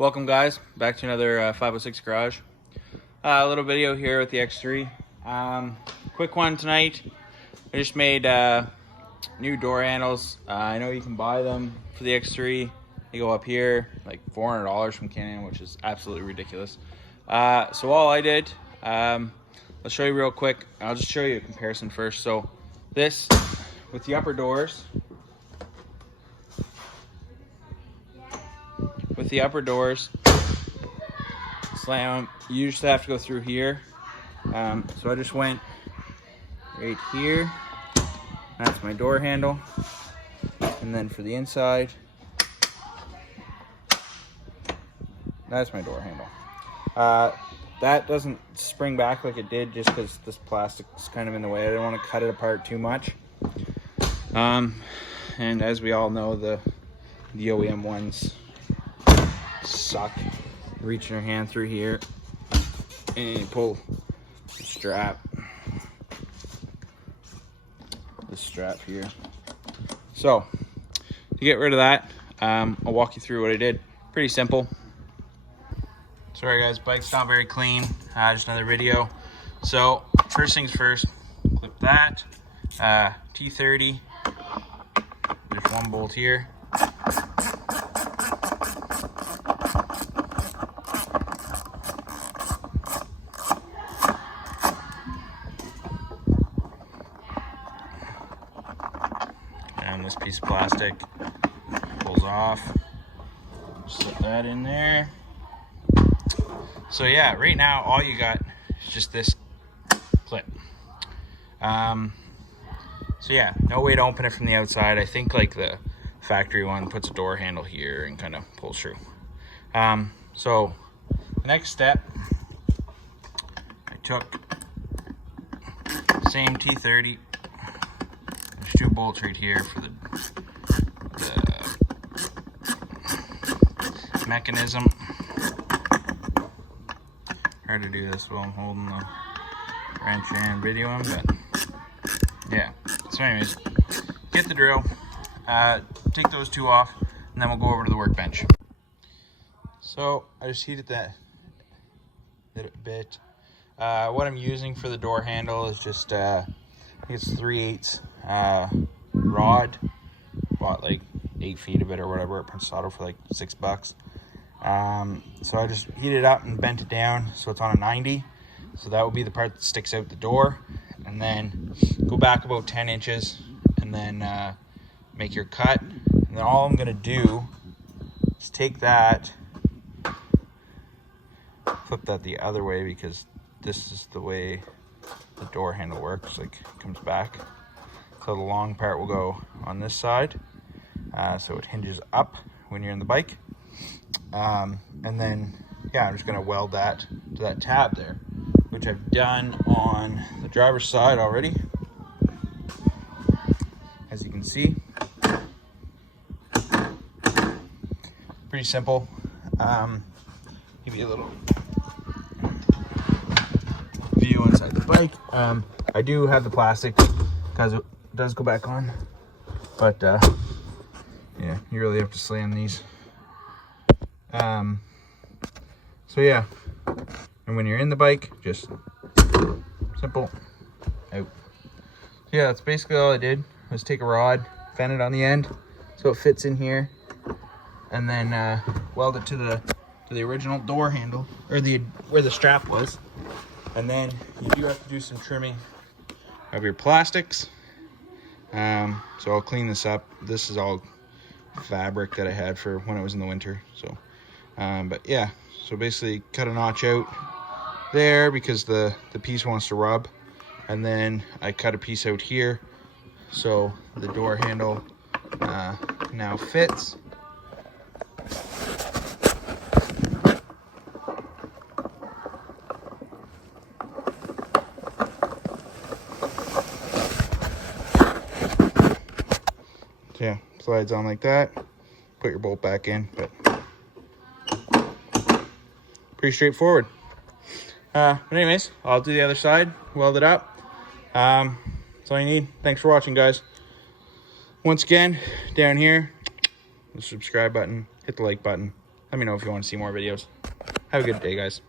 Welcome guys, back to another 506 Garage. A little video here with the X3. Quick one tonight. I just made new door handles. I know you can buy them for the X3. They go up here, like $400 from Canada, which is absolutely ridiculous. So all I did, I'll show you real quick. I'll just show you a comparison first. So this, with the upper doors, slam them. You used to have to go through here. So I just went right here. That's my door handle. And then for the inside, that's my door handle. That doesn't spring back like it did just because this plastic's kind of in the way. I don't want to cut it apart too much. And as we all know, the OEM ones suck. Reaching your hand through here and you pull the strap here. So to get rid of that, I'll walk you through what I did. Pretty simple. Sorry guys, bike's not very clean. Just another video. So first things first, clip that T30. There's one bolt here. And this piece of plastic pulls off. Slip that in there. So yeah, right now all you got is just this clip. So yeah, no way to open it from the outside. I think like the factory one puts a door handle here and kind of pulls through. So the next step, I took the same T30. There's two bolts right here for the mechanism. Hard to do this while I'm holding the wrench and videoing, but yeah. So anyways, get the drill, take those two off, and then we'll go over to the workbench. So I just heated that a bit. What I'm using for the door handle is just, I think it's 3/8 rod. Bought like 8 feet of it or whatever at Prince Auto for like $6. So I just heated it up and bent it down so it's on a 90. So that would be the part that sticks out the door, and then go back about 10 inches and then make your cut. And then all I'm gonna do is take that, flip that the other way because this is the way the door handle works, like it comes back. So the long part will go on this side, so it hinges up when you're in the bike. And then, yeah, I'm just gonna weld that to that tab there, which I've done on the driver's side already, as you can see. Pretty simple. Give you a little view inside the bike. I do have the plastic because it does go back on, but yeah, you really have to slam these. So yeah, and when you're in the bike, just simple out. So yeah, that's basically all I did, was take a rod, fan it on the end so it fits in here, and then weld it to the original door handle, or where the strap was. And then you do have to do some trimming of your plastics. So I'll clean this up. This is all fabric that I had for when it was in the winter. So but yeah, so basically cut a notch out there because the piece wants to rub, and then I cut a piece out here so the door handle now fits. So yeah, slides on like that. Put your bolt back in, but pretty straightforward. But anyways, I'll do the other side, weld it up. That's all you need. Thanks for watching, guys. Once again, down here, the subscribe button, hit the like button. Let me know if you want to see more videos. Have a good day, guys.